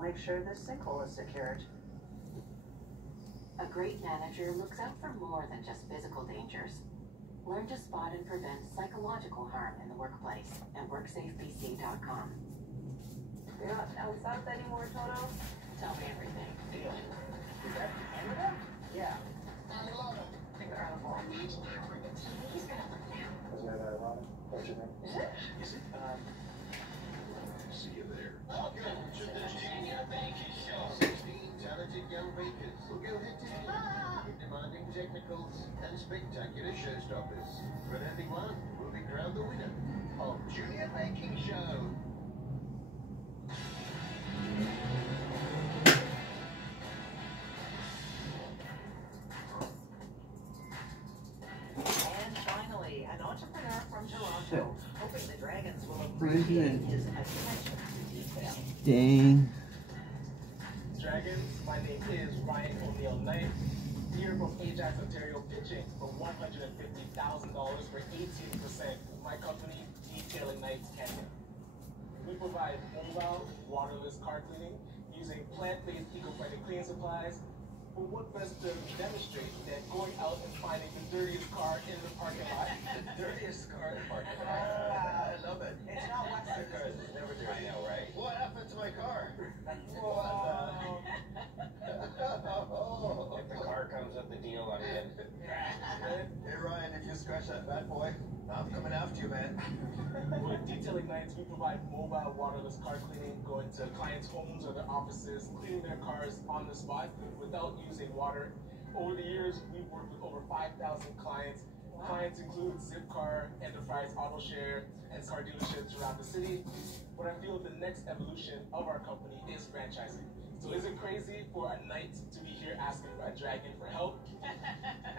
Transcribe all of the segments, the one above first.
I'll make sure this sinkhole is secured. A great manager looks out for more than just physical dangers. Learn to spot and prevent psychological harm in the workplace at WorksafeBC.com. You're not south anymore, Toto? Tell me everything. Deal. Is that Canada? Yeah. I love it. Incredible. He's gonna look now. Isn't it ironic? Don't you think? Is it? Is it? See you there. Welcome to the Junior Baking Show. 16 talented young bakers will go head to head with demanding technicals and spectacular showstoppers. But everyone will be crowned the winner of Junior Baking Show. And finally, an entrepreneur from Toronto, hoping the Dragons will appreciate his attention to detail. Dang. Dragons, my name is Ryan O'Neill Knight, here from Ajax, Ontario, pitching for $150,000 for 18% of my company, Detailing Knights Canada. We provide mobile, waterless car cleaning using plant-based eco-friendly cleaning supplies. But what best to demonstrate that going out and finding the dirtiest car in the parking lot? The dirtiest car in the parking lot. I love it. It's not Western. Cars is never dirty. I know, right? What happened to my car? Whoa. If the car comes up the deal, I'm in. Hey Ryan, if you scratch that bad boy, I'm coming after you, man. With Detailing Nights, we provide mobile waterless car cleaning, going to clients' homes or their offices, cleaning their cars on the spot without using water. Over the years, we've worked with over 5,000 clients. Clients include Zipcar, Enterprise Auto Share, and car dealerships around the city. But I feel the next evolution of our company is franchising. So is it crazy for a Knight to be here asking a Dragon for help?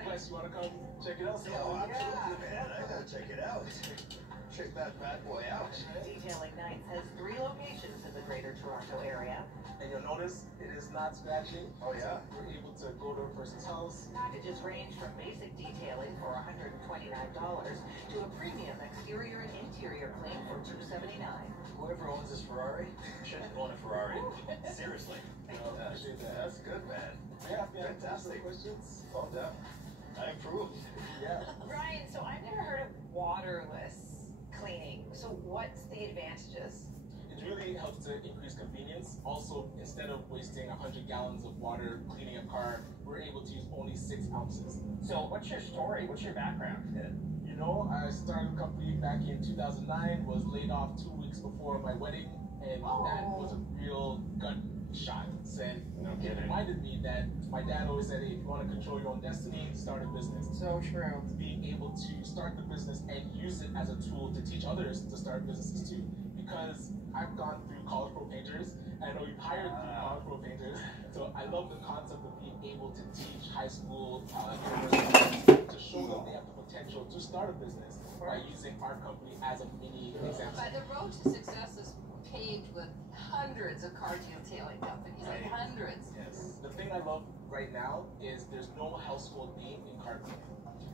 Wes, you want to come check it out? Oh, absolutely, man. I gotta check it out. Check that bad boy out. Detailing Knights has 3 locations in the Greater Toronto area. And you'll notice it is not scratching. Oh, yeah? We're able to go to a person's house. Packages range from basic detailing for $129 to a premium exterior and interior clean for $279. Whoever owns this Ferrari should own a Ferrari. Seriously. Appreciate that. That's good, man. Yeah, Fantastic. Questions? Well done. I improved. Yeah. Ryan, so I've never heard of waterless cleaning. So what's the advantages? It really helps to increase convenience. Also, instead of wasting 100 gallons of water cleaning a car, we're able to use only 6 ounces. So what's your story? What's your background? You know, I started the company back in 2009, was laid off 2 weeks before my wedding, and that was a real gut shot. Said, it reminded me that my dad always said, hey, if you want to control your own destiny, start a business. So true. Being able to start the business and use it as a tool to teach others to start businesses too. Because I've gone through College Pro Painters, and I know you've hired College Pro Painters, so I love the concept of being able to teach high school, university, to show them they have the potential to start a business by using our company as a mini example. But the road to success is paved with hundreds of car detailing companies, like hundreds. Yes. The thing I love right now is there's no household name in car cleaning.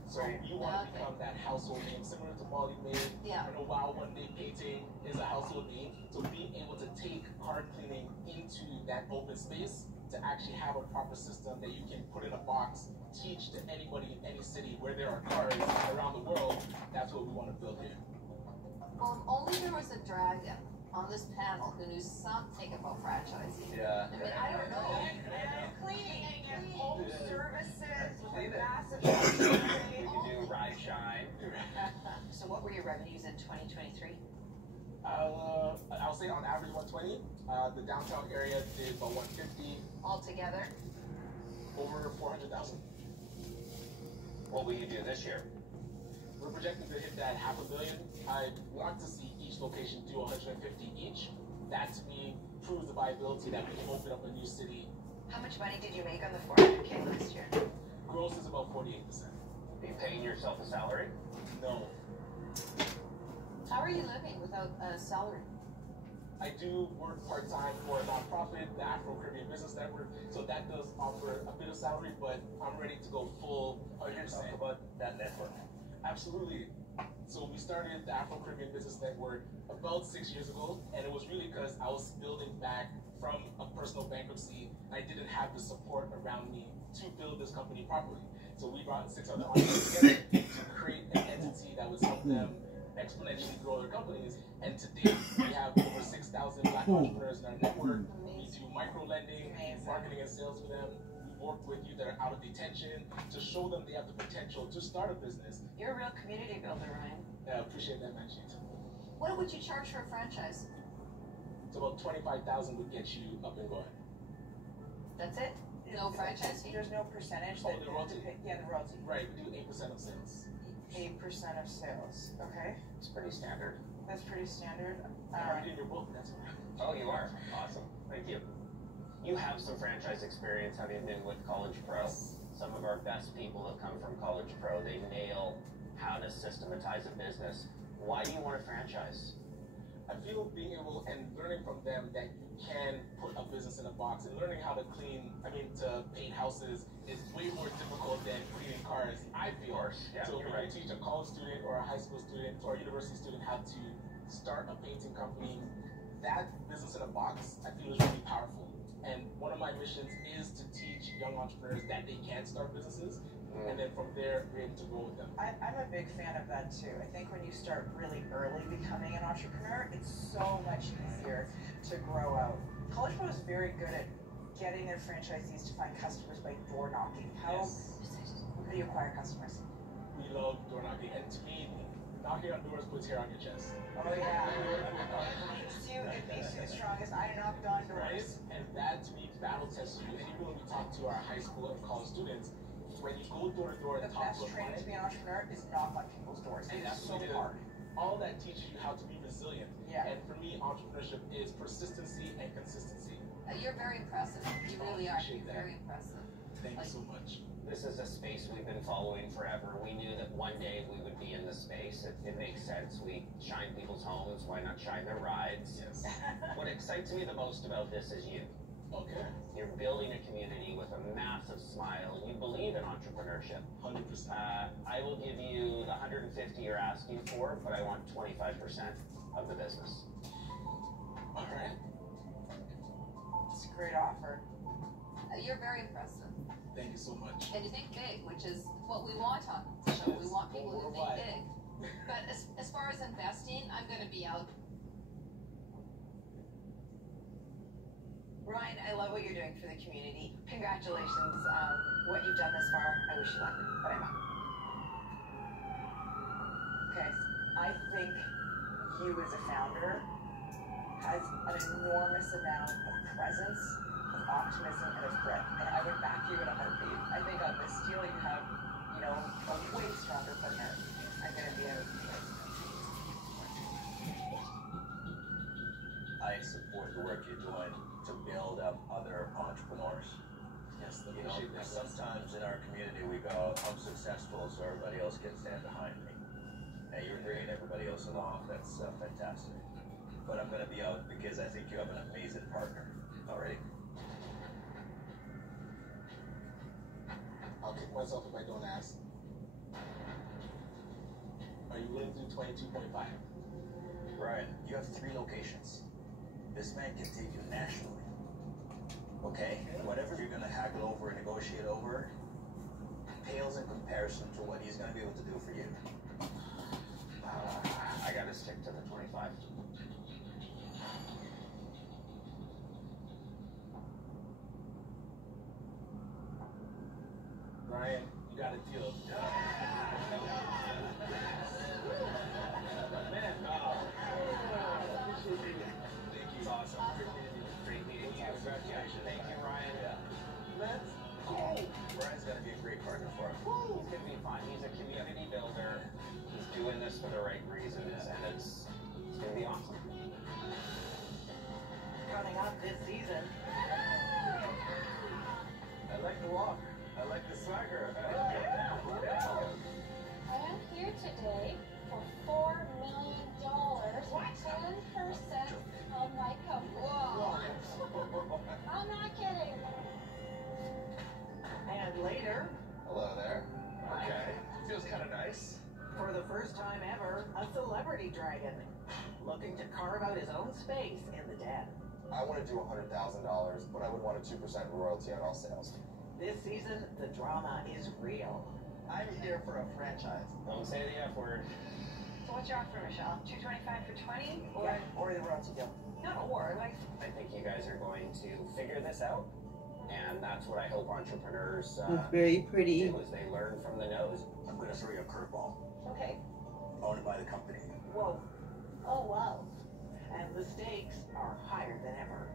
So you want to become that household name, similar to Molly May. Yeah. I know Wow One Day Painting is a household name. So being able to take car cleaning into that open space to actually have a proper system that you can put in a box, teach to anybody in any city where there are cars around the world, that's what we want to build here. Well, if only there was a dragon on this panel who knew something about franchising. Yeah. I mean, I don't know. Cleaning and home services with a massive You can do ride shine. So what were your revenues in 2023? I'll say on average 120. The downtown area did about 150. Altogether? Over 400,000. What will you do this year? We're projecting to hit that $500 million. I want to see each location do 150 each. That to me proves the viability that we can open up a new city. How much money did you make on the 400K last year? Gross is about 48%. Are you paying yourself a salary? No. How are you living without a salary? I do work part-time for a nonprofit, the Afro-Caribbean Business Network, so that does offer a bit of salary, but I'm ready to go full 100%. Talk about that network. Absolutely. So we started the Afro-Caribbean Business Network about 6 years ago, and it was really because I was building back from a personal bankruptcy. I didn't have the support around me to build this company properly. So we brought 6 other entrepreneurs together to create an entity that would help them exponentially grow their companies. And today we have over 6,000 Black entrepreneurs in our network. We do micro lending, marketing and sales for them. We work with youth that are out of detention to show them they have the potential to start a business. You're a real community builder, Ryan. I appreciate that, Manjeet. What would you charge for a franchise? So about 25,000 would get you up and going. That's it? No franchise fee? There's no percentage. Oh, that the you have to royalty. pay. Yeah, the royalty. Right, we do 8% of sales. 8% of sales. Okay, It's pretty standard. that's pretty standard. I'm already in your book, that's all. Oh, you are? Awesome. Thank you. You have some franchise experience having been with College Pro. Some of our best people have come from College Pro. They nail how to systematize a business. Why do you want a franchise? I feel being able and learning from them that you can put a business in a box, and learning how to to paint houses is way more difficult than cleaning cars, I feel. Of course, yeah, So you're when right. you teach a college student or a high school student or a university student how to start a painting company, that business in a box, I feel is really powerful. And one of my missions is to teach young entrepreneurs that they can start businesses, and then from there, be able to grow with them. I'm a big fan of that too. I think when you start really early becoming an entrepreneur, it's so much easier to grow out. College Pro is very good at getting their franchisees to find customers by door knocking. How do you acquire customers? We love door knocking, and to me, knocking on doors puts hair on your chest. Oh yeah. It makes you the strongest. I knocked on Right? doors. And that to me battle tests you. And even when we talk to our high school and college students, when you go door to door The and talk best to a training client, to be an entrepreneur is knock on people's doors. and It is that's so what we do. hard. All that teaches you how to be resilient. Yeah. And for me, entrepreneurship is persistency and consistency. You're very impressive. You really are. Appreciate that. Very impressive. Thank you so much. This is a space we've been following forever. We knew that one day we would be in this space. It makes sense. We shine people's homes. Why not shine their rides? Yes. What excites me the most about this is you. Okay. You're building a community with a massive smile. You believe in entrepreneurship. 100%. I will give you the 150 you're asking for, but I want 25% of the business. All right. It's a great offer. You're very impressive. Thank you so much. And you think big, which is what we want on the show. We want people who think Worldwide. big. But as far as investing, I'm going to be out. Ryan, I love what you're doing for the community. Congratulations on what you've done this far. I wish you luck, but I'm out. Okay, I think you as a founder has an enormous amount of presence, of optimism, and of grit. And I would back you in a heartbeat. I think on this deal you have, a way stronger partner. I'm gonna be out. I support the work you're doing to build up other entrepreneurs. Yes, You know, appreciate that. sometimes in our community we go, I'm successful, so everybody else can stand behind me. And you're bringing everybody else along. That's fantastic. But I'm going to be out because I think you have an amazing partner. Already. I'll kick myself if I don't ask. Are you willing to do 22.5? Ryan, you have 3 locations. This man can take you nationally. Okay? Whatever you're going to haggle over and negotiate over pales in comparison to what he's going to be able to do for you. I gotta stick to the 25. Ryan, you got a deal. Man, appreciate you. Thank you. Awesome. Great meeting you. Congratulations. Thank you, Ryan. Let's go. Ryan's going to be a great partner for us. He's gonna be fun. He's a community builder. He's doing this for the right reasons, and it's gonna be awesome. Coming up this season. I like the walk. I like the swagger. I am here today for $4 million. 10% of my company. Whoa. I'm not kidding. And later, Hello there. Okay. Feels kind of nice. for the first time ever, a celebrity dragon looking to carve out his own space in the den. I want to do $100,000, but I would want a 2% royalty on all sales. This season, the drama is real. I'm here for a franchise. Don't say the F word. So what's your offer, Michelle? $225 for 20? Or the royalty deal. Not or, like... I think you guys are going to figure this out, and that's what I hope entrepreneurs It's very pretty. do, is they learn from the nose. I'm going to throw you a curveball. Okay. I want to buy the company. Whoa. Oh, wow. And the stakes are higher than ever.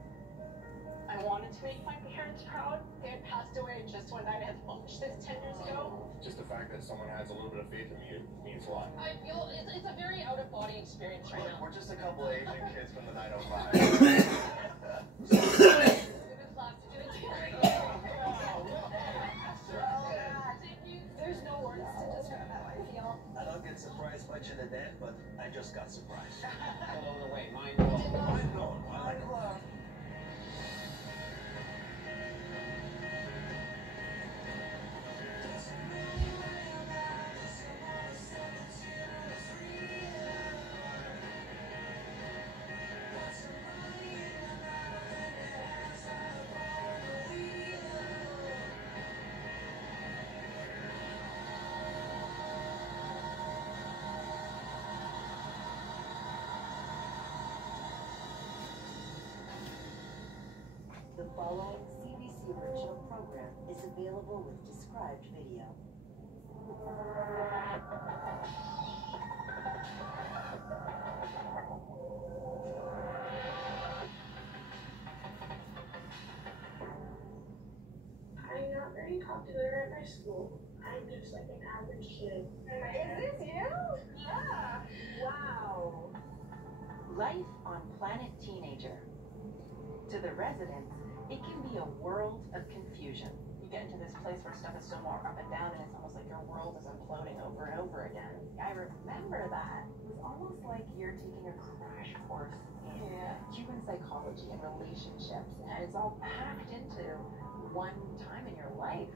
I wanted to make my parents proud. They had passed away just when I had launched this 10 years ago. Just the fact that someone has a little bit of faith in you means a lot. I feel it's a very out-of-body experience right now. We're just a couple of Asian kids from the 905. There's no words to describe how I feel. I don't get surprised much in the den, but I just got surprised. Blown away, mind blown. Mind blown. I like it. The following CBC original program is available with described video. I'm not very popular at my school. I'm just like an average kid. Is this you? Yeah. Wow. Life on Planet Teenager. To the residents, it can be a world of confusion. You get into this place where stuff is so more up and down, and it's almost like your world is imploding over and over again. I remember that. It was almost like you're taking a crash course in human psychology and relationships, and it's all packed into one time in your life.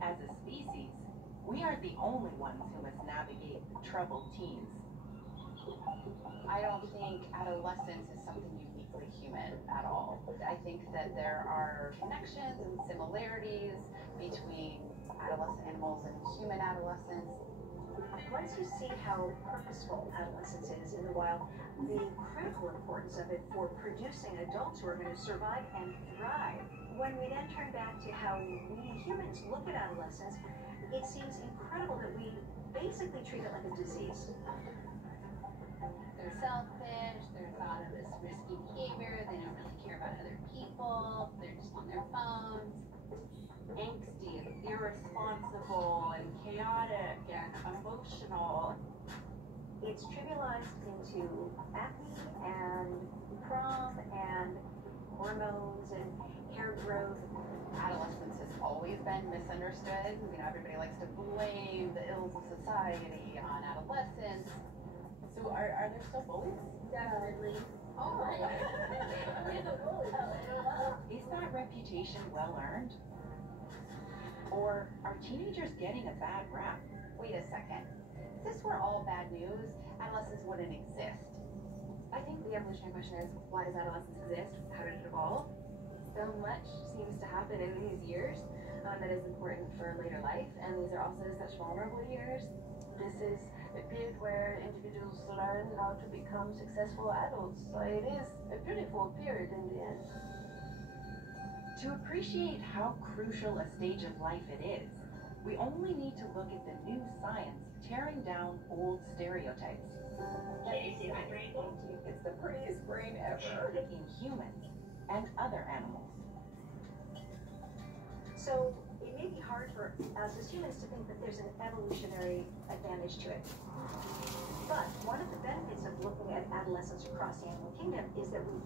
As a species, we aren't the only ones who must navigate troubled teens. I don't think adolescence is something uniquely human at all. I think that there are connections and similarities between adolescent animals and human adolescents. Once you see how purposeful adolescence is in the wild, the critical importance of it for producing adults who are going to survive and thrive. When we then turn back to how we humans look at adolescence, it seems incredible that we basically treat it like a disease. They're selfish, there's a lot of this risky behavior, they don't really care about other people, they're just on their phones. Angsty and irresponsible and chaotic and emotional. It's trivialized into acne and prom and hormones and hair growth. Adolescence has always been misunderstood. You know, everybody likes to blame the ills of society on adolescence. So are there still bullies? Definitely. Oh, Is that reputation well earned? Or are teenagers getting a bad rap? wait a second. If this were all bad news, adolescence wouldn't exist. I think the evolutionary question is, why does adolescence exist? How did it evolve? So much seems to happen in these years that is important for later life, and these are also such vulnerable years. This is a period where individuals learn how to become successful adults. So it is a beautiful period in the end. To appreciate how crucial a stage of life it is, we only need to look at the new science tearing down old stereotypes. Can you see my brain? It's the prettiest brain ever. In humans and other animals. So it may be hard for us as humans to think that there's an evolutionary advantage to it. But one of the benefits of looking at adolescence across the animal kingdom is that we